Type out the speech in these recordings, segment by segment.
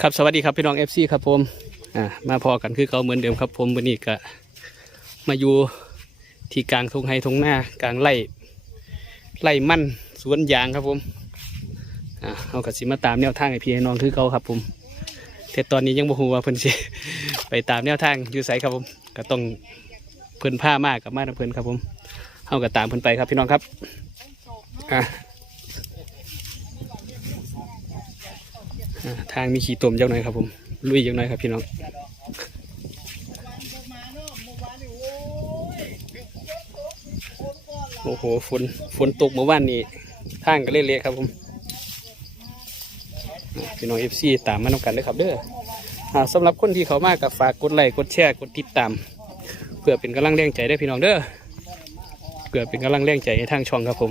ครับสวัสดีครับพี่น้องเอฟซีครับผมอ่ามาพอกันคือเขาเหมือนเดิมครับ ผมวันนี้ก็มาอยู่ที่กลางทงไฮทงหน้ากลางไร่ไร่มั่นสวนยางครับผมอ่าเอากระสิมาตามแนวทางให้พี่ให้น้องคือเขาครับ ผมแต่ตอนนี้ยังบ่ฮู้ว่าเพิ่นสิไปตามแนวทางอยู่ไสครับผม ก็ต้องเพิ่นผ้ามากกับมาทางเพิ่นครับผมเอาก็ตามเพิ่นไปครับพี่น้องครับอ่า อ่า ทางมีขี่ตมเจ้าหน่อยครับผม ลุยเจ้าหน่อยครับพี่น้องโอ้โหฝนฝนตกเมื่อวานนี้ทางก็เละๆครับผมพี่น้องเอฟซีตามมาน้ำกันเลยครับเด้อสำหรับคนที่เขามากกับฝากกดไลค์กดแชร์กดติดตาม เพื่อเป็นกำลังแรงใจได้พี่น้องเด้อเพื่อเป็นกำลังแรงใจให้ทางช่องครับผม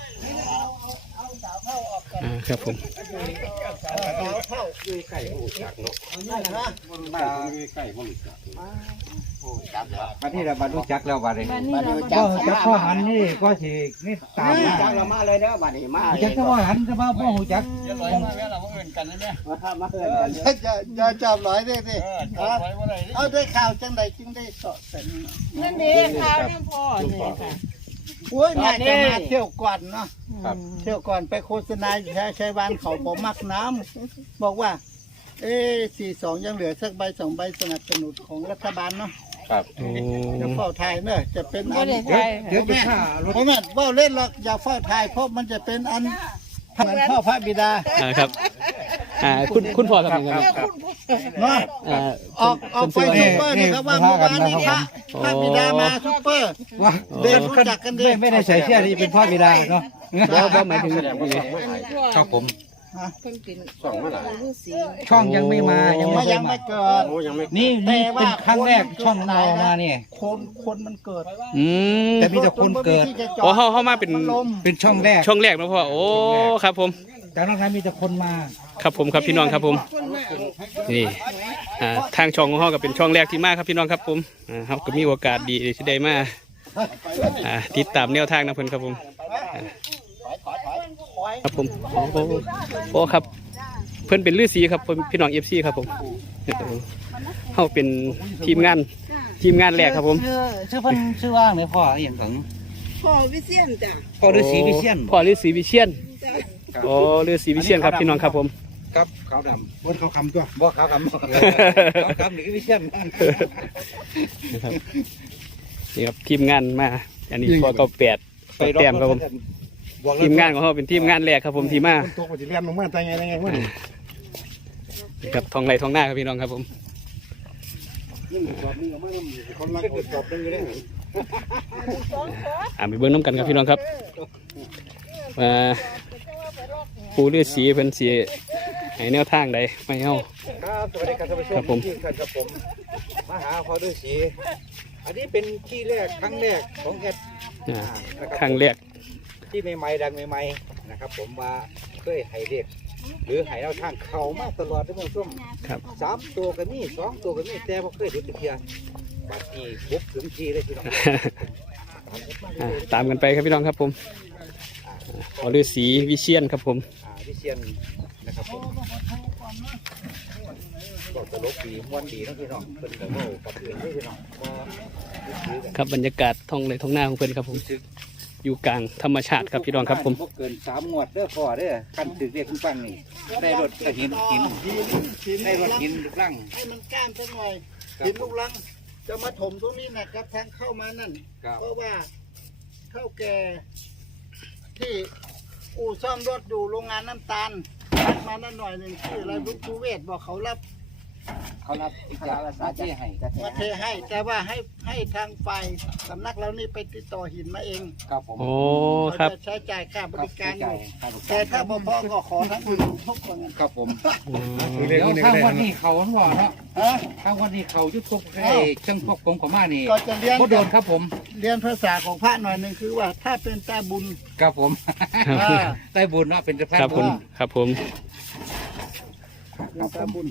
อ่าครับผมบัดนี้เราบรรลุจักแล้วบัดนี้บ้านนี้เราก็จักข้อหันนี่ก็สินี่ตามมาจักเรามาเลยเด้อบัดนี้มาจักข้อหันจะมาพ่อหูจักมาเพื่อนกันอย่าอย่าจับหลายเด้สิครับเอาได้ข่าวจังใดจึงได้เสาะเสร็จนั่นเองข้าวนี่พ่อนี่ค่ะ โอ้ยน่าจะมาเที่ยวก่อนเนาะเที่ยวก่อนไปโฆษณาอยู่แถวชัยบ้านเขาบอกมักน้ำบอกว่า เอ้สี่สองยังเหลือสักใบสองใบสนับสนุนของรัฐบาลเนาะโอ้จะเฝ้าไทยเนอะจะเป็นบ่อันได้ไทย เดี๋ยวจะฆ่ารถ ผมแม่ว่าเล่นหรอกอย่าเฝ้าไทยเพราะมันจะเป็นอันเหมือนพ่อพระบิดา อ่าครับ อ่าคุณคุณพ่อทำยังไงครับเนาะอ่า ออกออกไปซุปเปอร์นี่ครับว่าเมื่อวานนี้พระพระบิดามาซุปเปอร์ว่าเดินรู้จักกันดีไม่ไม่ได้ใส่เสื้อที่เป็นพ่อบิดาเนาะบ่บ่หมายถึงยังไงครับผมเพิ่นเป็นสองฤาษีช่องยังไม่มายังไม่ไม่ยังไม่เกิดนี่นี่เป็นครั้งแรกช่องเรามาเนี่ยคนคนมันเกิดอืมแต่มีแต่คนเกิดอ๋อเฮาเฮามาเป็นมันลมเป็นช่องแรกช่องแรกนะพ่อโอ้ครับผมจากนั้นมีแต่คนมา ครับผมครับพี่น้องครับผม นี่อ่าทางช่องของเฮาก็เป็นช่องแรกที่มาครับพี่น้องครับผมอ่าเฮาก็มีโอกาสดีที่ได้มาอ่าติดตามแนวทางนะเพิ่นครับผมอ่าครับผมโอ้โหโอ้ครับ เพิ่นเป็นฤาษีครับเพิ่นพี่น้องเอฟซีครับผมเฮาเป็นทีมงานทีมงานแรกครับผมชื่อชื่อเพิ่นชื่อว่าไหนพ่ออย่างของพ่อวิเชียนจ้ะพ่อฤาษีวิเชียนพ่อฤาษีวิเชียนโอ้ฤาษีวิเชียนครับพี่น้องครับผม ครับขาวดำบนขาวคำตัวบ่ขาวคำขาวคำนี่คือวิเชียนนะครับนี่ครับทีมงานมา อันนี้พอเก้าแปดไปแต้มครับผมทีมงานของเขาเป็นทีมงานแรกครับผมทีมาตัวมันจะเลี้ยงลงมาแต่ไงไงวะครับทองไรทองหน้าครับพี่น้องครับผมคนรักจบเลยอ่าไปเบิ้งน้ำกันครับพี่น้องครับมา ปูฤาษีเพิ่นสีให้แนวทางใดไม่เอา ครับสวัสดีครับท่านผู้ชมครับผม ที่ครับผมมาหาพ่อฤาษีอันนี้เป็นที่แรกครั้งแรกของแอดอ่านะครับครั้งแรกที่ใหม่ๆดังใหม่ๆนะครับ ผมมาเคยให้เด็กหรือให้เราทางเขามาตลอดทุกช่วงครับ สามตัวกันนี่สองตัวกันนี่แต่พอเคยเห็นเพียบัดนี้บุกถึงทีเลยพี่น้อง อ่าตามกันไปครับพี่น้องครับผม อ่าพอฤาษีวิเชียนครับผม อ่าวิเชียนนะครับผมก็ตลกดีม้วนดีเนาะพี่น้องเป็นกระโดดกับเพื่อนด้วยพี่น้องก็ซื้อกันครับบรรยากาศท้องไรท้องหน้าของเพิ่นครับผมอยู่กลางธรรมชาติครับพี่น้องครับผมเกินสามงวดเด้อพ่อเด้อกันถึงเรียกคุณฟังนี่ได้รถกระหินหินได้รถหินลูกรังให้มันก้านสักหน่อยหินลูกลัง จะมาถมตรงนี้นะครับทางเข้ามานั่น ครับเพราะว่าเท่าแก่ ที่อู่ซ่อมรถอยู่โรงงานน้ำตาลทักมานั่นหน่อยหนึ่งชื่ออะไรลุกทูเวศบอกเขารับ เขารับอีกอย่างละสาที่ให้มาเทให้ แต่ว่าให้ให้ทางฝ่ายสำนักเรานี่ไปติดต่อหินมาเองครับผมโอ้ครับ เขาจะใช้จ่ายค่าบริการอคยู่ครับแต่ถ้าบ่พอก็ขอทั้งอื่นทุกคนครับผมอืมเดี๋ยวทางวันนี้เขาหน่อเนาะฮะทางวันนี้เขายุทธภพไอ้จังพวกผมของมานี่ก็จะเรียนก็โดนครับผมเรียนภาษาของพระหน่อยหนึ่งคือว่า ถ้าเป็นตาบุญครับผมอ่าได้บุญเนาะเป็นเจ้าภาพครับผมครับผม เป็นตาบุญ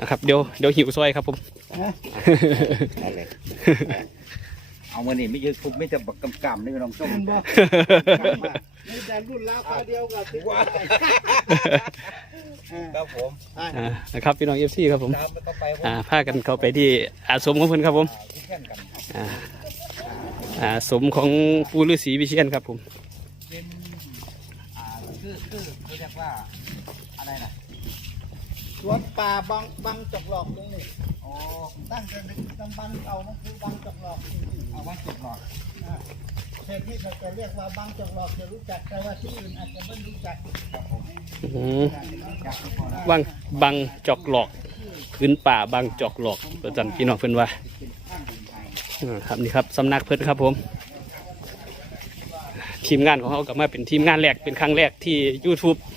นะครับเดี๋ยวเดี๋ยวหิวซอยครับผม นั่นเลยเอาเงินนี่ไม่ยืดทุบไม่จะบักกำกำนี่ไม่ต้องส้มมันบอกนี่แต่รุ่นราวคราวเดียวกับที่ว่าครับผมอ่านะครับพี่น้องเอฟซีครับผมตามไปเข้าไปผมอ่าพากันเข้าไปที่อาสมของเพิ่นครับผมที่แค่นกันอ่าอาสมของปู่ฤาษีวิเชียนครับผม เป็นอ่าคือคือเขาเรียกว่าอะไรนะส วนป่าบางบางจอกหลอกตรงนี้โอ้ตั้งแต่ดึกดำบรรพ์เก่ามันคือบางจอกหลอกจริงเอาไว้จบหรอกๆอ่าเขตที่เขาจะเรียกว่าบางจอกหลอกจะรู้จักแต่ว่าที่อื่นอาจจะไม่รู้จักอืมวังบังจอกหลอกพื้นป่าบังจอกหลอกประจันพี่น้องเพิ่นว่าอ่าครับนี่ครับสำนักเพิ่นครับผม ทีมงานของเขากลับมาเป็นทีมงานแรกเป็นครั้งแรกที่ YouTube อ่า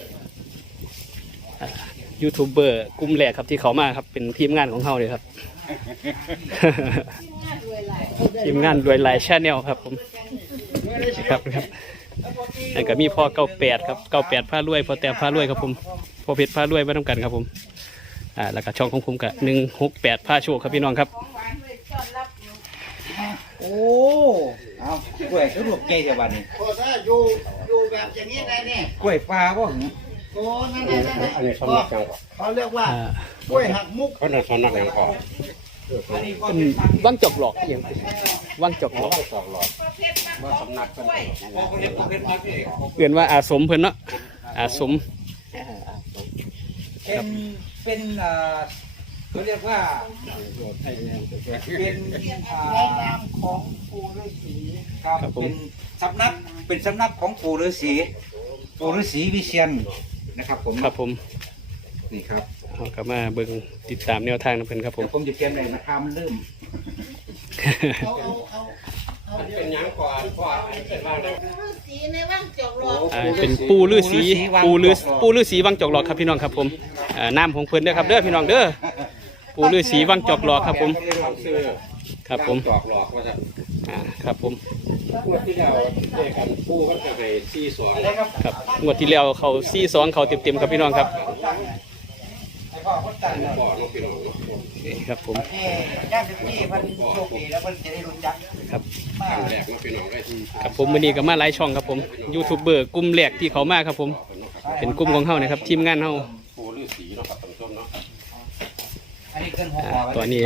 ยูทูบเบอร์กลุ่มแรกครับที่เขามาครับเป็นทีมงานของเขาเลยครับ ทีมงานรวยหลายชาแนลครับผมครับครับอันก็มีพ่อเก้าแปดครับเก้าแปดผ้ารวยพ่อแต่ผ้ารวยครับผมพ่อเพชรผ้ารวยไว้ต้องกันครับผมอ่าแล้วก็ช่องของผมกับหนึ่งหกแปดผ้าโชคครับพี่น้องครับโอ้เอากล้วยก็ลูกใหญ่แต่วันนี้โอ้ถ้าอยู่อยู่แบบอย่างนี้ได้เนี่ยกล้วยปลาบ่หึโอ้นั่นนั่นนั่นอันนี้สำนักยังก่อนเขาเรียกว่าอ่ากล้วยหักมุกเขาในสำนักยังก่อนอันนี้ก็อืมว่างจอกหลอกอหย่างว่างจอกหลอกสองหลอดว่าสำนักเป็นพอเขาเรียกเป็นมาพี่เปลี่ยนว่าอาสมเพิ่นเนาะอาสมเป็นเป็นเอ่อเขาเรียกว่าเป็นอ่าในนามของปู่ฤาษีครับเป็นสำนักเป็นสำนักของปู่ฤาษีปู่ฤาษีวิเชียน นะครับผมครับผมนี่ครับเขาก็มาเบิ่งติดตามแนวทางนำเพิ่นครับผมเดี๋ยวผมจะเตรียมเลยนะคามลืมเอาเอาเอาเอาเดี๋ยวเป็นยังก่อนก่อนเป็นว่าสีในว่างจอกหลอกอ่าเป็นปูฤาษีปูฤาษีปูฤาษีวังจอกหลอกครับพี่น้องครับผมอ่านามของเพิ่นเด้อครับเด้อพี่น้องเด้อปูฤาษีวังจอกหลอกครับผมซื้อครับผม จอกหลอกว่าจะ อ่าครับผม พูดที่เราเด็กกันผู้ก็จะไปซีสอนครับงวดที่แล้วเขาซี่สองเขาเต็มๆครับพี่น้องครับคนตั้งเนี่ยก่อนน้องพี่น้องนี่ครับผมนี่ย่างสิบปีเพิ่นโชคดีแล้วเพิ่นจะได้รู้จักครับมาแรกน้องพี่น้องได้ที่ครับผมวันนี้ก็มาหลายช่องครับผมยูทูบเบอร์กลุ่มแรกที่เขามาครับผมเป็นกลุ่มของเฮานะครับ ทีมงานเฮาผู้ฤาษีเนาะครับต้นเนาะอันนี้เกินหกอ่าห่อไว้ตอนนี้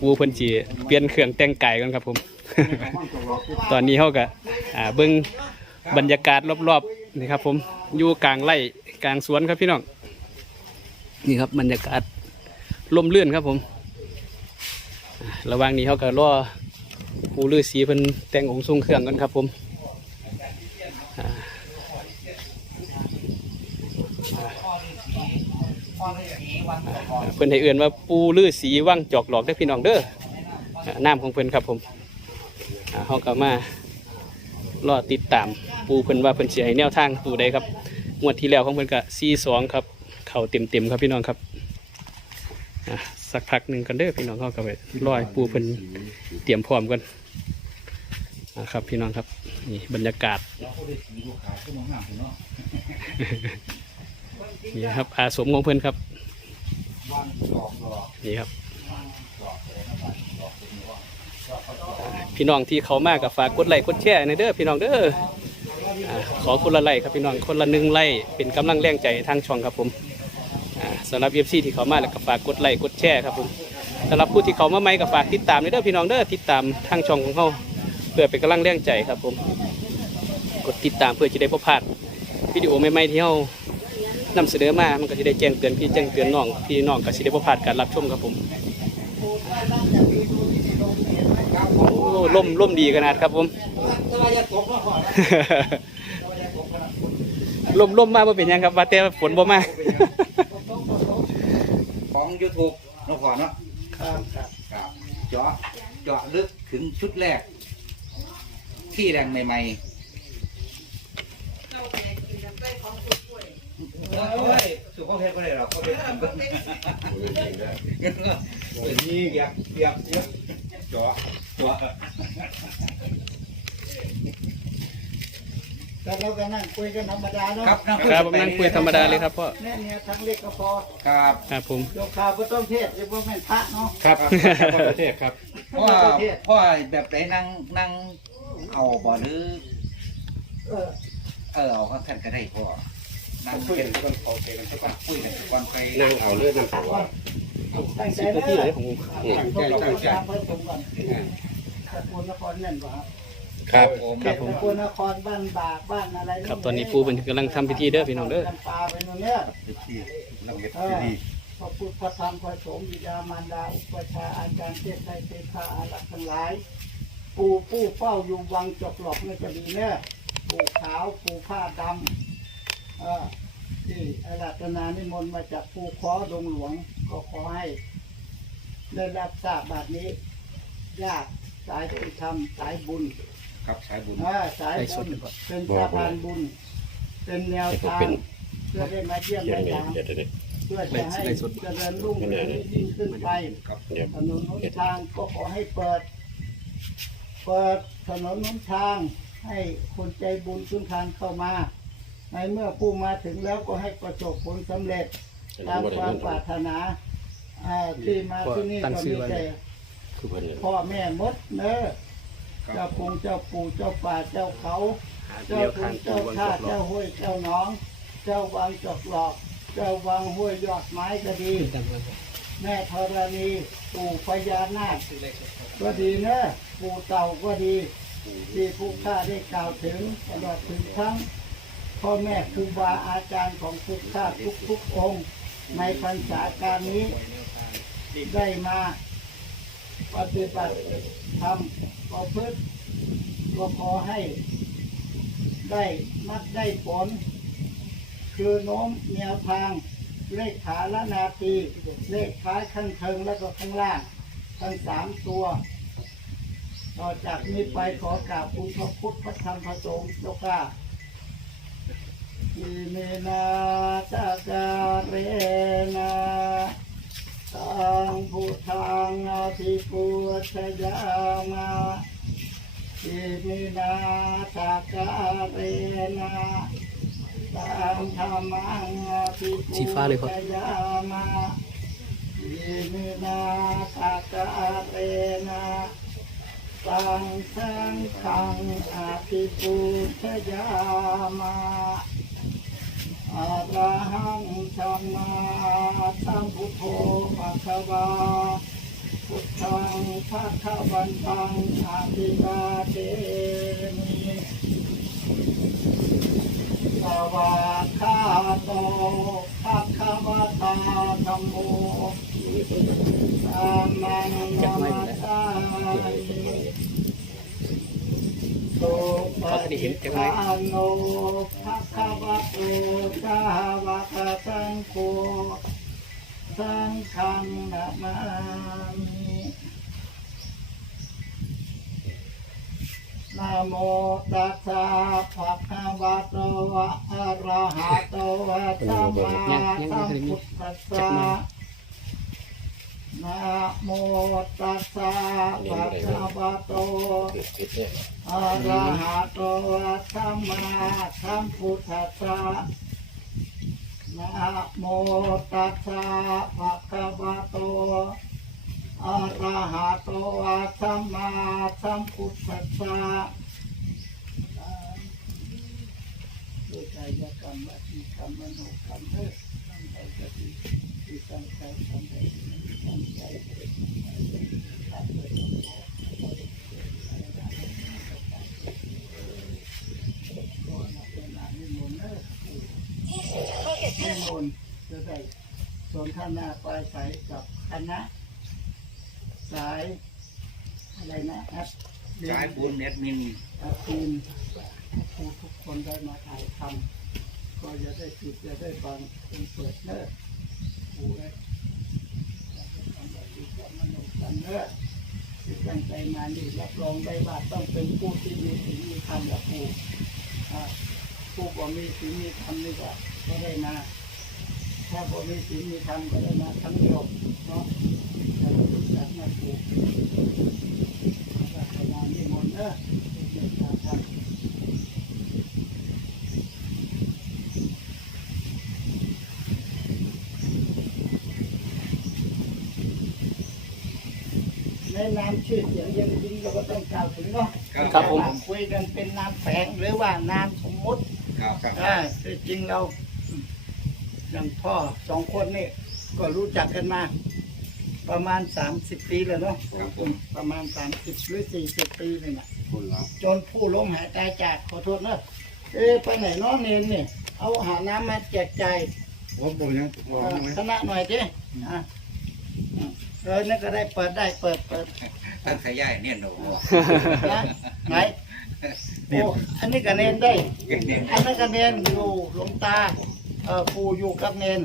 ปูเพิ่นจีเปลี่ยนเครื่องแต่งกายกันครับผม ตอนนี้เขาก็เบิ้งบรรยากาศรอบๆนี่ครับ ผมอยู่กลางไร่กลางสวนครับพี่น้องนี่ครับบรรยากาศลมเลื่อนครับผม ระหว่างนี้เขาก็รอปูฤาษีเพิ่นแต่งองค์ทรงเครื่องกันครับผมอ่าพ่อฤาษีวันต่อก่อนเพิ่นให้เอื่นว่าปูฤาษีว่างจอกหลอกได้พี่น้องเด้อน้ำของเพิ่อนครับผม เขาก็มารอติดตามปูเพิ่นว่าเพิ่นสิให้แนวทางตูใดครับงวดที่แล้วของเพิ่นก็42ครับ เข่าเต็มๆครับพี่น้องครับอะสักพักหนึ่งกันเด้อพี่น้องเขาก็ไปรอยปูเพิ่นเตรียมพร้อมกันอะครับพี่น้องครับนี่บรรยากาศนี่ครับอาสมของเพิ่นครับนี่ครับ พี่น้องที่เขามากกับฝากกดไลค์กดแชร์ในเด้อพี่น้องเด้ออขอคนละไลค์ครับพี่น้องคนละหนึ่งไลค์เป็นกำลังแรงใจทางช่องครับผมอ่าสำหรับเอฟซีที่เขามาแล้วก็ฝากกดไลค์กดแชร์ครับผมสำหรับผู้ที่เขามาใหม่ก็ฝากติดตามในเด้อพี่น้องเด้อติดตามทางช่องของเขาเพื่อเป็นกำลังแรงใจครับผมกดติดตามเพื่อจะได้พบพลาดวิดีโอใหม่ๆที่เขานำเสนอมามันก็จะได้แจ้งเตือนพี่แจ้งเตือนน้องพี่น้องก็สิได้พบพลาดการรับชมครับผม โอ้ล่มล่มดีขนาดครับผมแต่ว่าอย่าตกเนาะพ่อนะล่มล่มมากว่าเป็นหยังครับว่าแต่ฝนบ่มาของ YouTube เนาะพ่อเนาะครับครับครับเจาะเจาะลึกถึงชุดแรก ที่แรงใหม่ ๆ เฮ้ยสุขภาพก็ได้หรอกเขาเป็นนี่เกียบเกียบเกียบจาะเจาะแต่เราก็นั่งคุยกันธรรมดาเนาะครับครับผมนั่งคุยธรรมดาเลยครับพ่อแน่เนี่ยทั้งเล็กก็พอครับครับผมโยกข่าวก็ต้องเทศเรียกว่าแม่พระเนาะครับครับประเทศครับว่าเพราะว่าแบบไหนนั่งนั่งเอาบ่หรือ เออ เออเอาข้างท่านก็ได้พ่อ นั่งเป็กันกคนโอเคกันทุกคนคุยกันก่อนไปนั่งเอาเรื่องนั่งเอาว่าตั้งใจสิบนาทีเลยของผมตั้งใจตั้งใจเพิ่มผมก่อนครแน่นกว่าครับครับผมครับผมสกลนครบ้านบากบ้านอะไรครับตอนนี้ปูเป็นกำลังทำพิธีเด้อพี่น้องเด้อจำปาไปนู่นเนี่ยที่เราเก็บเออพระพุทธพระธรรมพระสงฆ์บิดามารดาอุปชาอาจารย์เทศไทยเทศาอารักษ์ทั้งหลายปู่ผู้เฝ้าอยู่วังจบหลอกนี่จะดีเนี่ยปู่ขาวปู่ผ้าดำ ที่อารัตนานิมนต์มาจากภูคอดงหลวง ก็ขอให้ ได้รับทราบบาทนี้ญาติสายที่ทำสายบุญครับสายบุญอ่าสายบุญเป็นสะพานบุญ เป็นแนวทางเพื่อได้มาเยี่ยมเขียนได้เลยยามเดี๋ยวเดี๋ยวเพื่อจะให้เจริญรุ่งเรืองยิ่งขึ้นไปครับเดี๋ยวถนนหนทางก็ขอให้เปิด เปิดถนนหนทางให้คนใจบุญทุนทางเข้ามา ในเมื่อผู้มาถึงแล้วก็ให้ประสบผลสำเร็จ ตามความปรารถนาอ่าที่มาที่นี่ตั้งก็ชื่มีอไว้แต่คือเพิ่นเลยพ่อแม่มดเนอะเจ้าพงเจ้าปู่เจ้าป่าเจ้าเขา หาเจ้าเดียวพทางงปูเจ้าวังท่าจบหลอเจ้ากห้วยเจ้าหนอง เจ้าวังจอกหลอก เจ้าวังห้วยยอดไม้ก็ดี แม่ธรณีปู่พญานาคก็ดีเนอะปู่เต่าก็ดี ที่ผู้ข้าได้กล่าวถึงตลอดถึงทั้ง พ่อแม่ครูบาอาจารย์ของผู้ข้าทุกทุกๆองค์ ในพรรษาการนี้ได้มาปฏิบัติทำประพฤติก็ขอให้ได้มักได้ผล คือโน้มแนวทาง เลขขาและนาทีเลขท้ายข้างเทิงแล้วก็ข้างล่าง ทั้งสามตัว ต่อจากนี้ไปขอกราบคุณพระพุทธพระธรรมพระสงฆ์เจ้าค่ะ อิเมนาตากาเรนาตังพุทธังอภิปุชยามาอิเมนาตากาเรนาตังธรรมังอภิปุสีฟ้าเลยครับชยามาอิเมนาตากาเรนาตังสังขังอาภิปุชยามา อะระหังสัมมาสัมพุทโธภะคะวาพุทธังภะคะวันตังอาภิวาเทมิสวากขาโตภะคะวะตาธัมโมสัมมังนามาสามิเขาจะได้เห็นจังไหมโนภะ คะวะโตสาวกสังโฆสังฆังนะมามินะโมตัสสะภะคะวะโตอะระหะโตสัมมาสัมพุทธัสสะ นะโมตัสสะภะคะวะโตติดเนี่ยอะระหะโตสัมมาสัมพุทธัสสะนะโมตัสสะภะคะวะโตอะระหะโตสัมมาสัมพุทธัสสะด้วยกายกรรมวจีกรรมมโนกรรมเด้อทำใจ ก็ดีที่ตั้งใจทำใจตั้งใจตั้งใจก่อนเวลานิมนต์เนอะนิมนต์จะได้สนทนาปลายสายกับคณะสายอะไรนะแอดสายบุญแอดมินแอดทีมครูทุกคนได้มาถ่ายทำ ก็จะได้ติดจะได้ฟังเป็นเปิดเนอะครูเอ้ยอยากทำแบบนี้กับมนุษย์กันเนื้อที่ตั้งใจมานี่รับรองได้ว่าต้องเป็นผู้ที่มีศีลมีธรรมและครูอ่าผู้บ่มีศีลมีธรรมนี่ก็ก็ได้มาถ้าบ่มีศีลมีธรรมก็ได้มาทั้งเดียวเนาะแต่เรารู้จักมาถูกพระราชนานิมนต์เด้อารทำ ในนาม ชื่อเสียงเรียงจริงเราก็ต้องกล่าวถึงเนาะครับผม คุยกันเป็นนามแฝงหรือว่านามสมมุติครับครับอ่าคือจริงเราอย่างพ่อสองคนนี่ก็รู้จักกันมา ประมาณสามสิบปีแล้วเนาะครับผม ประมาณสามสิบหรือสี่สิบปีนี่นะ คุณแล้วจนผู้ล้มหายตายจากขอโทษนะเอ๊ะไปไหนเน้องเนนเนี่ยเอาหาน้ำมาแจกจ่ายผมผมยังมองไหมคณะหน่อยดิอะเออนั่นก็ได้เปิดได้เปิดเปิด ตั้งขยายเนี่ยหนูนะไหนโอ้อันนี้ก็เนนได้เนี่ยอันนั้นก็เนนอยู่หลวงตาเออปู่อยู่กับเนน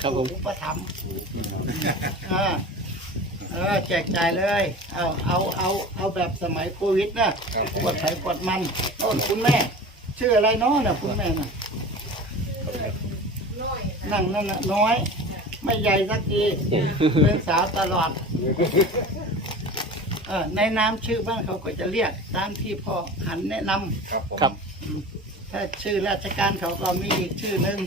ครับผมอุปถัมภ์อ่าเออแจกจ่ายเลย เอาเอาเอาเอาแบบสมัยโควิดนะปวดไขปวดมันโน่นคุณแม่ ชื่ออะไรเนาะน่ะคุณแม่น่ะน้อยนั่งนั่นน่ะน้อย ไม่ใหญ่สักทีเป็นสาวตลอด เออในนามชื่อบ้านเขาก็จะเรียกตามที่พ่อหันแนะนำครับผมครับ อืมถ้าชื่อราชการเขาก็มีอีกชื่อหนึ่ง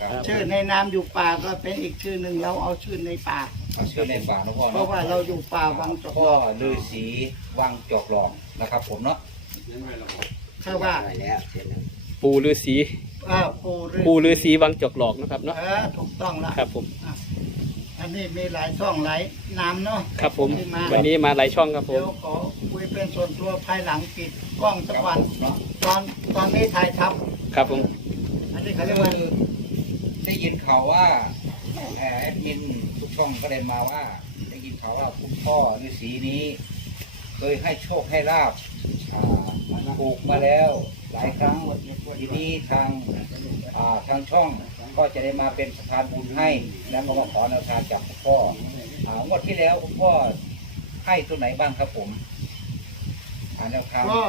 ครับชื่อในนามอยู่ป่าก็เป็นอีกชื่อหนึ่งเราเอาชื่อในป่า เอาชื่อในป่านะพ่อเพราะเนาะว่าเราอยู่ป่าวังจอกพ่อฤาษีวังจอกหลองนะครับ ผมเนาะถ้าว่าปูฤาษี อ่าปูฤาปูษีฤาษีวังจอกหลอกนะครับเนาะเออถูกต้องละครับผมอั นนี้มีหลายช่องหลายนามเนาะครับผม ที่มาวันนี้มาหลายช่องครับผเดี๋ยมวขอคุยเป็นส่วนตัวภายหลังปิดกล้องสักวันเนาะตอนตอนนี้ถ่ายทครับผมำอันนี้เขาคืเรียกว่าอได้ยินข่าวว่าเอ่อแอดมินทุกช่องก็ได้มาว่า ได้ยินข่าวว่าคุณพ่อฤาษีนี้ เคยให้โชคให้ลาบอ่าถูกมาแล้ว หลายครั้งทีนี้ทางอ่าทางช่อง ก็จะได้มาเป็นสะพานบุญให้ แล้วก็มาขอแนวทางจากคุณพ่ออ่างวดที่แล้วคุณพ่อให้ตัวไหนบ้างครับผมอ่าแนวทางก็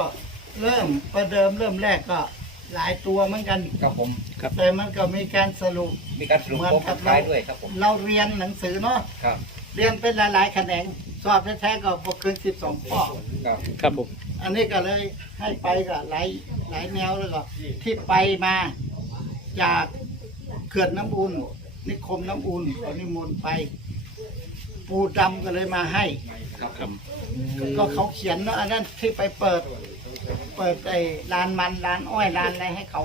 เริ่มประเดิมเริ่มแรกก็หลายตัวเหมือนกัน ครับผมแต่มันก็มีการสรุป มีการสรุปโค้งสุดท้ายด้วยครับผมเราเรียนหนังสือเนาะครับเรียนเป็นหลายๆแขนงสอบแท้ๆก็บกเกินสิบสองข้อ ครับครับผมอันนี้ก็เลยให้ไปก็หลายหลายแนวแล้วก็ที่ไปมา จาก เขื่อนน้ำอุ่นนิคมน้ำอุ่นก็นิมนต์ไป ปูดำก็เลยมาให้ ครับผมก็เขาเขียนเนาะอันนั้นที่ไปเปิด เปิดไอ้ลานมันลานอ้อยลานอะไรให้เขา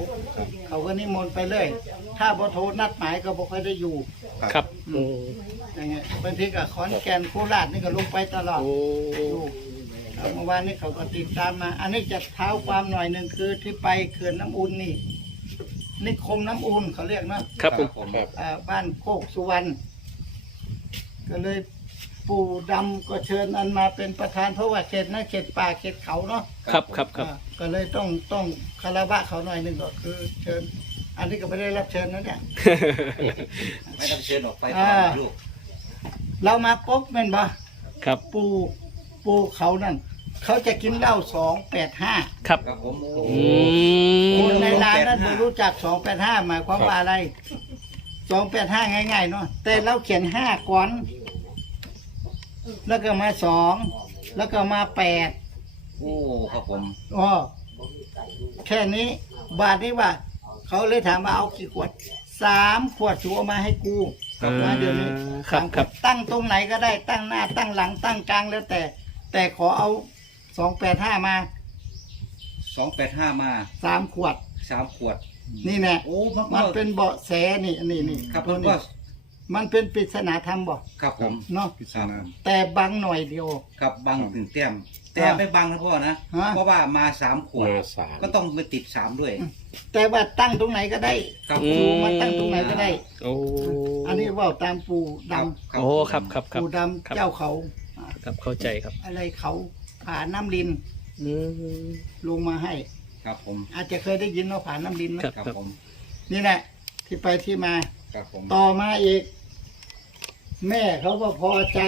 เขาก็นิมนต์ไปเลย ถ้าบโทรนัดหมายก็บอกค่อยได้อยู่ครับโอ้อย่างเงี้ยบางทีก็ขอนแก่นโคราชนี่ก็ลงไปตลอดโอ้อยู่แล้วเมื่อวานนี้เขาก็ติดตามมา อันนี้จะเท้าความหน่อยหนึ่งคือที่ไปเขื่อนน้ำอุ่นนี่ นิคมน้ำอุ่นเขาเรียกเนาะครับผมผมอ่าบ้านโคกสุวรรณก็เลยปู่ดำก็เชิญอันมาเป็นประธานเพราะว่าเขตนั้นเขตป่าเขตเขาเนาะ ครับครับครับ อ่าก็เลยต้องต้องคารวะเขาหน่อยหนึ่งก็คือเชิญ อันนี้ก็ไม่ได้รับเชิญนะเนี่ย ไม่ต้องเชิญออกไปอ่าลูกเรามาปุ๊บแม่นบ่ครับ ปูปูเขานั่น เขาจะกินเหล้าสองแปดห้าครับครับผมโอ้อืคมนในร้านนั้นไม่รู้จักสองแปดห้าหมายความว่าอะไรสองแปดห้าง่ายๆเนาะแต่เราเขียนห้าก่อน แล้วก็มาสองแล้วก็มาแปด โอ้ครับผมอ๋อแค่นี้ บาทนี้ว่า เขาเลยถามว่าเอากี่ขวดสามขวดสูเอามาให้กูอ่ามาเดี๋ยวนี้ครับสามขวดครับ ตั้งตรงไหนก็ได้ตั้งหน้าตั้งหลังตั้งกลางแล้วแต่ แต่ขอเอา สองแปดห้ามาสองแปดห้ามาสามขวด สามขวด นี่แน่โอ้มันมันเป็นเบาะแสนี่นี่นี่ครับผตัวมนี้ก็มันเป็นปริศนาธรรมบอกครับผมเนาะพิจารณา แต่บังหน่อยเดียวครับบังถึงเต็มแต่ไม่บังนะพ่อนะฮะ เพราะว่ามาสามขวดมาสาม ก็ต้องไปติดสามด้วย แต่ว่าตั้งตรงไหนก็ได้ครับอื ปูมาตั้งตรงไหนก็ได้ โอ้อันนี้ว่าตามปูดครับโอ้ครับครับครับำปูดครับำเจ้าเขาอ่าครับเข้าใจครับ อะไรเขา ผาน้ำลินอืม ลงมาให้ ครับผมอาจจะเคยได้ยินว่าผาน้ำลินไหมครับ ครับผมนี่แหละ ที่ไปที่มา ครับผมต่อมาอีก แม่เขาก็พอใจ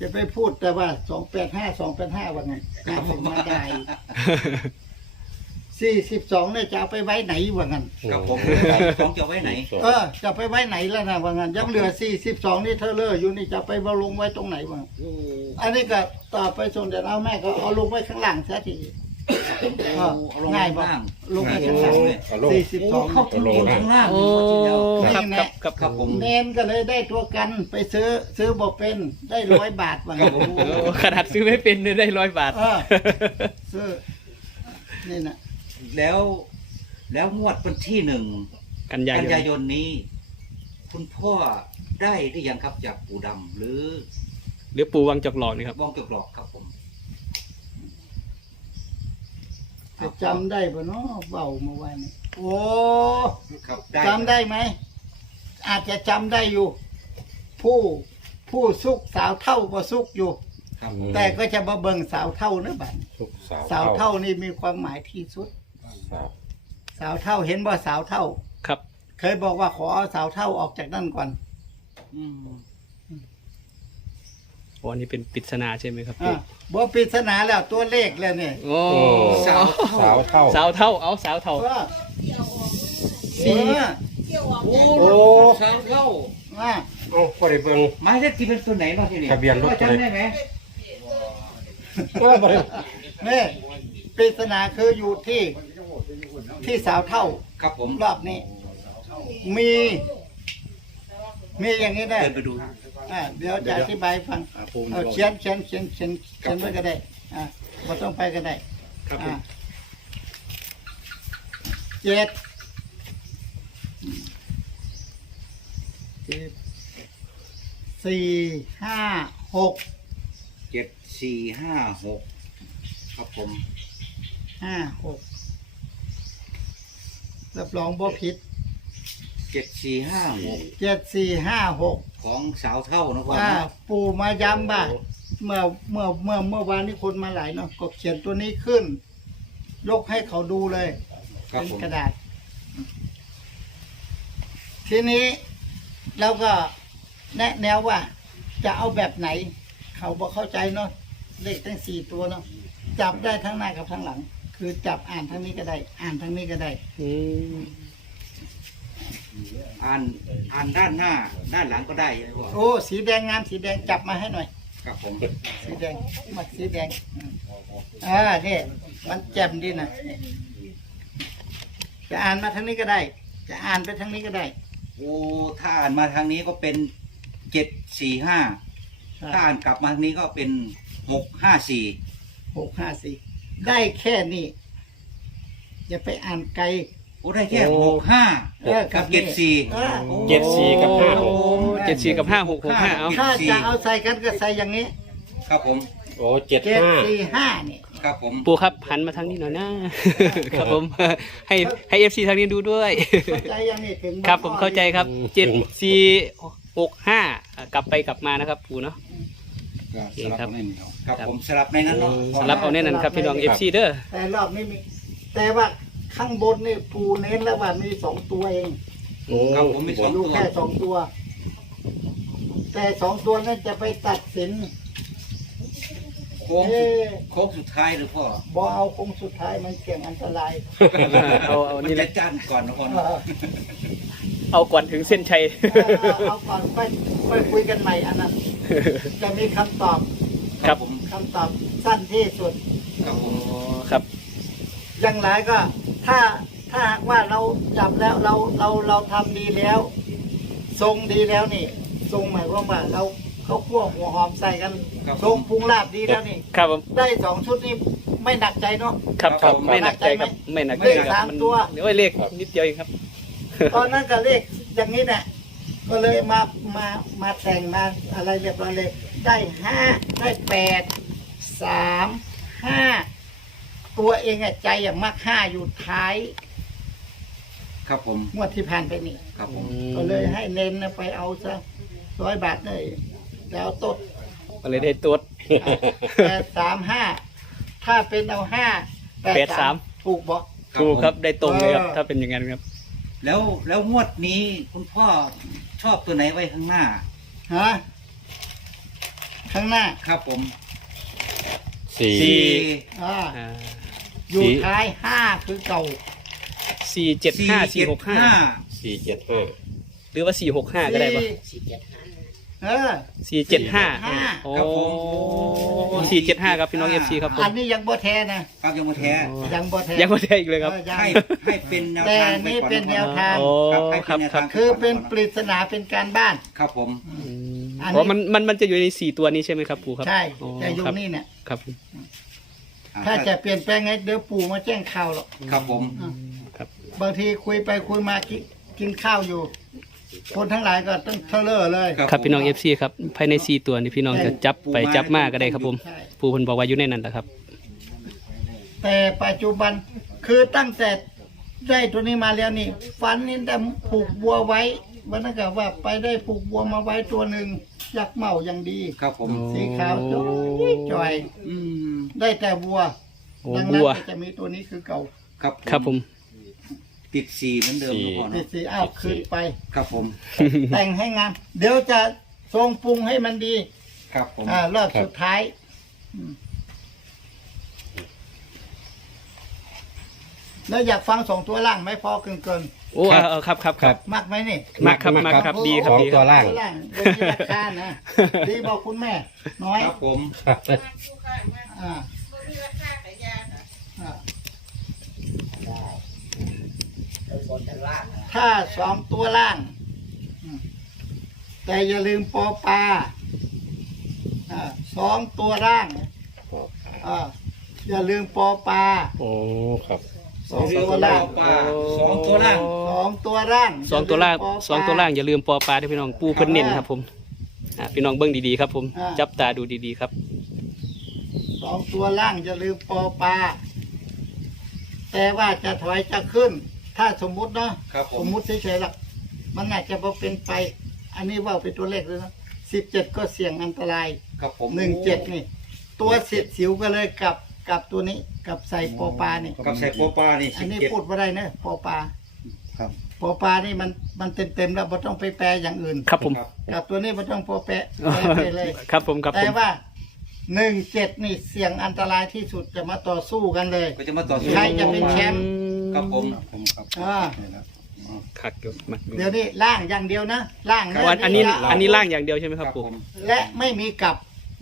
จะไปพูดแต่ว่าสองแปดห้าสองแปดห้าว่าไงครับผมมาได้ สี่สิบสองเนี่ยจะเอาไปไว้ไหนว่างั้นครับผมของจะไว้ไหน เออจะไปไว้ไหนแล้วนะว่างั้นยังเหลือสี่สิบสองนี่เธอเลออยู่นี่จะไปวาลงไว้ตรงไหนวะอันนี้ก็ต่อไปส่วนเดี๋ยวเอาแม่ก็เอาลงไว้ข้างหลังซะทีผมเอาเอาลงง่ายปะล่าง ลงง่ายข้างจัล่างงเลยเอาลง สี่สิบสองเข้าทั้งบนทั้งล่างโอ้เลยครับนี่ครับแหละครับครับผม เนนก็เลยได้ตัวกันไปซื้อซื้อบอกเป็นได้ร้อยบาทว่าครังั้บนผมโอ้ขนาดซื้อไม่เป็นเลยได้ร้อยบาท เออ ซื้อนี่นะ แล้ว แล้วงวดวันที่หนึ่งกันยากันยนยายนนี้ คุณพ่อได้หรือยังครับจากปู่ดำหรือหรือปูวังจอกหลอกนี่ครับบ้องเกือบหลอกครับผมจะจำได้ปะเนาะเบาเมื่อวานนี้โอ้ครับได้จำได้ไหม อาจจะจำได้อยู่ ผู้ผู้สุกสาวเท่าก็สุกอยู่ ครับอืมแต่ก็จะมาเบิ่งสาวเท่านะบัดทุกสาวสาวเท่านี่มีความหมายที่สุด สาวสาวเท่าเห็นว่าสาวเท่า ครับ เคยบอกว่าขอเอาสาวเท่าออกจากนั่นก่อนอืมโอ้อันนี้เป็นปริศนาใช่ไหมครับอ่าบ่ปริศนาแล้วตัวเลขแล้วเนี่ยโอ้โอ้สาวสาวเท่า สาวเท่าเอาสาวเท่าว่าสี่เออเที่ยวออกโอ้โอ้สาวเท่าว่าเอาพอได้เบิ่งหมายเลขที่เป็นตัวไหนเนาะที่นี่ทะเบียนรถ พ่อจำได้ไหมว่าบ่ได้นี่ปริศนาคืออยู่ที่ ที่สาวเท่าครับผมรอบนี้ มี มีอย่างนี้ได้เดินไปดู อ่าเดี๋ยวจะอธิบายให้ฟังเอาเขียนเขียนเขียนเขียนเขียนไว้ก็ได้ อ่าบ่ต้องไปก็ได้ครับผมอ่าเจ็ดเจ็ดสี่ห้าหกเจ็ดสี่ห้าหกครับผมห้าหก รับรองบ่ผิดเจ็ดสี่ห้าหกเจ็ดสี่ห้าหกของสาวเท่านะพ่ออ่านะปู่มาย้ำว่าเมื่อเมื่อเมื่อเมื่อวานนี้คนมาหลายเนาะก็เขียนตัวนี้ขึ้นยกให้เขาดูเลย ครับเป็นผมกระดาษ ทีนี้เราก็แนะแนวว่า จะเอาแบบไหน เขาบอกเข้าใจเนาะเลขทั้งสี่ตัวเนาะจับได้ทั้งหน้ากับทั้งหลัง คือจับอ่านทั้งนี้ก็ได้ อ่านทั้งนี้ก็ได้อืมอ่านอ่านด้านหน้า ด้านหลังก็ได้ใช่ไหมพ่อโอ้สีแดงงามสีแดงจับมาให้หน่อย ครับผมสีแดงมักสีแดงอืมอ่านี่มันแจ่มดีนะจะอ่านมาทางนี้ก็ได้ จะอ่านไปทางนี้ก็ได้โอ้ถ้าอ่านมาทางนี้ก็เป็นเจ็ดสี่ห้าถ้าอ่านกลับมาทางนี้ก็เป็นหกห้าสี่หกห้าสี่ ได้แค่นี้อย่าไปอ่านไกล โอ้ได้แค่หกห้าเออกักับบเจ็ดสี่เออ โอ้เจ็ดสี่กับห้าหกเจ็ดสี่กับห้าหกหกห้าเอาถ้าจะเอาใส่กันก็ใส่อย่างนี้ครับผมโอ้เจ็ดเจ็ดห้าสี่ห้านี่ครับผมปูครับหันมาทางนี้หน่อยนะ ครับผมให้ให้เอฟซีทางนี้ดูด้วย เข้าใจยังนี่ถึงครับผมเข้าใจครับเจ็ดสี่หกห้ากลับไปกลับมานะครับปูเนาะ สลับเอาในนี้เอาครับผมสลับในนั้นเนาะสำหรับเอาแน่นอนครับพี่น้องเอฟซีเด้อแต่รอบนี้มี แต่ว่าข้างบนนี่ปูเน้นแล้วว่ามีสองตัวเองโอ้ครับผมมีสองดูตัวแค่สองตัว แต่สองตัวนั้นจะไปตัดสินโค้งเอ๊ะโค้งสุดท้ายหรือพ่อบอเอาคงสุดท้ายมันเสี่ยงอันตรายเอาเอามันนี่แหจะละจ้านก่อนนะพ่อเอเนาะอเอาก่อนถึงเส้นชัย เอาก่อนไปไปคุยกันใหม่อันนั้น จะมีคำตอบครับผมคำตอบสั้นที่สุด ครับผมครับ อยังไรก็ ถ้าถ้าหากว่าเราจับแล้วเราเราเราทำดีแล้ว ทรงดีแล้วนี่ ทรงหมายความว่าเราเขาคั่วหัวหอมใส่กัน ครับทรงปรุงลาบดีแล้วนี่ ครับผมได้สองชุดนี่ไม่หนักใจเนาะ ครับครับครับไม่หนักใจครับ ไม่หนักใจเลขคสารับมมันตัวเดี๋ยวเลขนิดเดียวเองครับ ตอนนั้นก็เลขอย่างนี้แหละ ก็เลยมามามาแต่งมาอะไรเรียบร้อยเลย ได้ห้าได้แปดสามห้าตัวเองอะใจอะมักห้าอยู่ท้ายครับผม งวดที่ผ่านไปนี่ ครับผม ก็เลยให้เน้นนะไปเอาซะร้อยบาทเลยแล้วต้นก็เลยได้ตัว แปดสามห้าถ้าเป็นเอาห้าแปดสามถูกบอก ถูกครับได้ตรงเลยครับเออถ้าเป็นอย่างนั้นครับ แล้วแล้วงวดนี้คุณพ่อชอบตัวไหนไว้ข้างหน้า ฮะข้างหน้าครับผมสี่สี่อ่าอ่าอยู่ท้ายห้าคือเก่าสี่เจ็ดห้าสี่หกห้าสี่เจ็ดห้าหรือว่าสี่หกห้าก็ได้ปะสี่เออ สี่เจ็ดห้า475 โอ้ครับผม สี่เจ็ดห้าครับพี่น้องเอฟซีครับผมอันนี้ยังบ่แท้นะครับยังมาแท้ยังบ่แท้ยังไม่ได้อีกเลยครับ เออยัง ให้ให้เป็นแนวแต่ทางนี่เป็นแนวทาง โอ้ครับให้ครับเป็นแนวทางคือเป็นปริศนาเป็นการบ้าน ครับผมอันนี้ อ๋อมันมันมันจะอยู่ในสี่ตัวนี้ใช่ไหมครับปู่ครับใช่อ๋อแต่ยุคครับนี้เนี่ยครับผมอ่ถ้าจะเปลี่ยนแปลงไงเดี๋ยวปู่มาแจ้งข่าวหรอก ครับผม ครับบางทีคุยไปคุยมากินกินข้าวอยู่ คนทั้งหลายก็ต้องเทเลอร์เลยครับพี่น้องเอฟซีครับภายในสี่ตัวนี้พี่น้องจะจับไปจับมาก็ได้ครับผมใช่ปู่เพิ่นบอกว่าอยู่ในนั้นแหละครับ แต่ปัจจุบันคือตั้งแต่ได้ตัวนี้มาแล้วนี่ฟันนี่แต่ผูกบัวไว้วันนั้นก็ว่าไปได้ผูกบัวมาไว้ตัวหนึ่งยักษ์เมาอย่างดีครับผมสีขาวจ้อยจ่อยอืมได้แต่บัวโอ้ดังบันั้นวก็จะมีตัวนี้คือเก่าครับครับผม ติดสีเหมือนเดิมทุกคนติดสีอ้าวคืนไป ครับผม แต่งให้งาม เดี๋ยวจะทรงปรุงให้มันดี ครับผม อ่ารอบสุดท้ายอืมแล้วอยากฟังสองตัวล่างไหม่พอเกินเกินโอ้เอาเอาครับครับครับ ๆมากไหมนี่มากครับมากครับดีครับโอ้ดีโหคตัรับวล่าง ตัวล่างโดยที่ราคานะ ดีบอกคุณแม่ น้อย ครับผมอ่า มีราคาแต่ยาน่ะ อ่า ถ้าสองตัวล่างอืมแต่อย่าลืมปอปลาอ่าสองตัวล่างอ่าอย่าลืมปอปลาโอ้ครับ สองตัวล่างปลาสองตัวล่างสองตัวล่างสองตัวล่างอย่ลืมปสองตัวล่างอย่าลืมปอปลาด้วยพี่น้องปูเพิ่นเน้นครับผมอ่าพี่น้องเบิ้งดีๆครับผม อ่า จับตาดูดีๆครับ สองตัวล่างอย่าลืมปอปลาแต่ว่าจะถอยจะขึ้น ถ้าสมมุติเนาะครับผสมมมุติเฉยๆหรอกมันอาจจะพอเป็นไป อันนี้ว่าเป็นตัวเลขเลยนะสิบเจ็ดก็เสี่ยงอันตรายครับผมหนึ่งเจ็ดนี่ ตัวเสียดสิวก็เลยกับกับตัวนี้กับใส่ปอปลานี่กับใส่โปปลานี่อัสินบนี้เจ็ดพูดว่าได้นะปอปลาครับ ปอปลานี่มันมันเต็มเต็มๆแล้วไม่ต้องไปแปลอย่างอื่นครับผมกับตัวนี้ไม่ต้องปอแปะแปลไปเลย ครับผมครับผแต่ม ว่าหนึ่งเจ็ดนี่เสี่ยงอันตรายที่สุดจะมาต่อสู้กันเลย ก็จะมาต่อสู้ ใครจะเป็นแชมป์ ครับผมอ่าคักอยู่มากเดี๋ยวนี้ล่างอย่างเดียวนะล่างอ๋ออันอันนี้จะเาอันนี้ล่างอย่างเดียวใช่ไหมคครัรับบผปู่มและไม่มีกลับ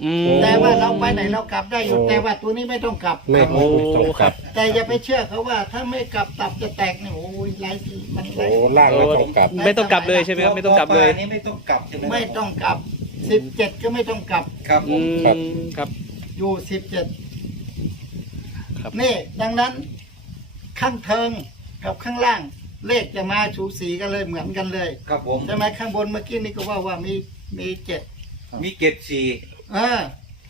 อืม แต่ว่าเราไปไหนเรากลับได้อยู่โอ้ แต่ว่าตัวนี้ไม่ต้องกลับ ไม่โอ้ตรงคกัรับบแต่อย่าไปเชื่อเขาว่าถ้าไม่กลับตับจะแตกนี่โอ้ยไรมันไรโอ้ล่างไม่ตรงกับ ไม่ต้องกลับเลยใช่ไหมครับ ไม่ต้องกลับเลยโปานี่ไม่ต้องกลับใช่ไหมไม่ต้องกลับสิบเจ็ดก็ไม่ต้องกลับ ครับผอืมมครับ อยู่สิบเจ็ดครับ นี่ดังนั้น ข้างเทิงกับข้างล่าง เลขจะมาสูสีกันเลยเหมือนกันเลยครับผม ใช่ไหมข้างบนเมื่อกี้นี่ก็ว่าว่ามีมีเจ็ดมีเจ็ดสี่เออ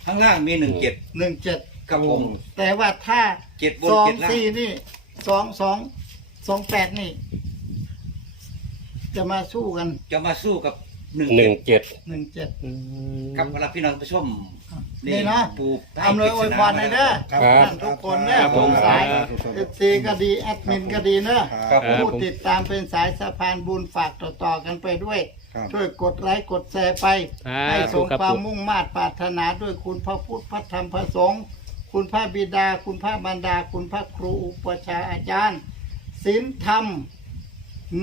ข้างล่างมีหนึ่งเจ็ดหนึ่งเจ็ดครับผม แต่ว่าถ้าเจ็ดบนสองเจ็ดล่างสี่นี่สองสองสองแปดนี่ จะมาสู้กันจะมาสู้กับหนึ่งหนึ่งเจ็ดหนึ่งเจ็ดอืมครับเวลาพี่น้องผู้ชมนี่เนาะปูทำเลยอวยพรให้เด้อครับท่านทุกคนเนี่ยครับผผมมสายเอฟซีก็ดีแอดมินก็ดีเนอะครับผม ผู้ติดตามเป็นสายสะพานบุญฝากต่อๆกันไปด้วยช่วยกดไลค์กดแชร์ไป อ่าให้สถูมกครับความปู่มุ่งมา่ปรารถนาด้วยคุณพระพุทธพระธรรมพระสงฆ์คุณพระบิดา คุณพระบรรดา คุณพระครูอุปชฌาย์อาจารย์ศีลธรรม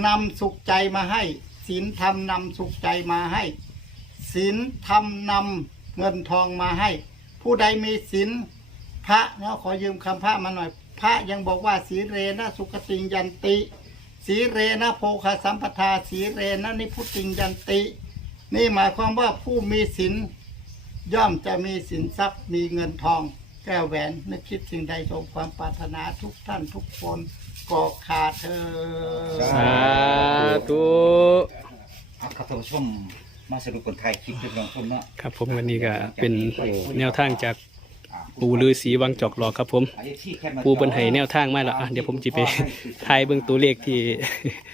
นำสุขใจมาให้ศีลธรรมนำสุขใจมาให้ศีลธรรมนำ เงินทองมาให้ ผู้ใดมีศีลพระเนาะขอยืมคำพระมาหน่อย พระยังบอกว่าสีเรนะสุขติงยันติสีเรนะโภคสัมปทาสีเรนะนิพุติงยันติ นี่หมายความว่าผู้มีศีลย่อมจะมีสินทรัพย์มีเงินทอง แก้วแหวนนึกคิดสิ่งใดสมความปรารถนาทุกท่านทุกคนก็ขาดเธอญสาธุอะครับท่านผู้ชม มาสรุปคนไทยคลิปพี่น้องชมเนาะครับผมวันนี้ก็เป็นแนวทางจากอะปูฤาษีวังจอกหลอกครับผมอันนี้ที่แค่มาปูเพิ่นให้แนวทางมาแล้วอะเดี๋ยวผมจิไปทายเบิ่งตัวเลขที่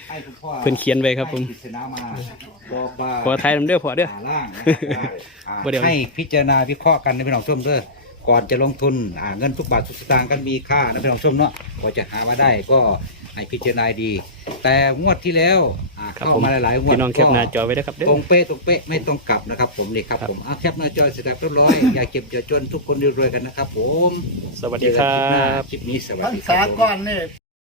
ให้คุณพ่อเพิ่นเขียนไว้ครับผมให้ปริศนามาบอกว่าขอทายนำเด้อพอเด้อหาล่างนะครับอ่าบ่เดี๋ยวให้พิจารณาวิเคราะห์กันนะพี่น้องชมเด้อก่อนจะลงทุนอ่าเงินทุกบาททุกสตางค์กันมีค่านะพี่น้องชมเนาะกว่าจะหามาได้ก็ ให้พิจารณาดี แต่งวดที่แล้วอ่าครับเข้าผมมาหลายๆงวดพี่น้องแคปหน้าจอไว้เด้อครับเด้อตรงเป๊ะตรงเป๊ะไม่ต้องกลับนะครับ ผมนี่ครับครับผมอะแคปหน้าจอเสร็จแล้วเรียบร้อยอย่าเก็บอย่าจนทุกคนรวยๆกันนะครับ ผมสวัสดีครับคลิปนี้สวัสพรรดีครัษาบผมก่อนนี่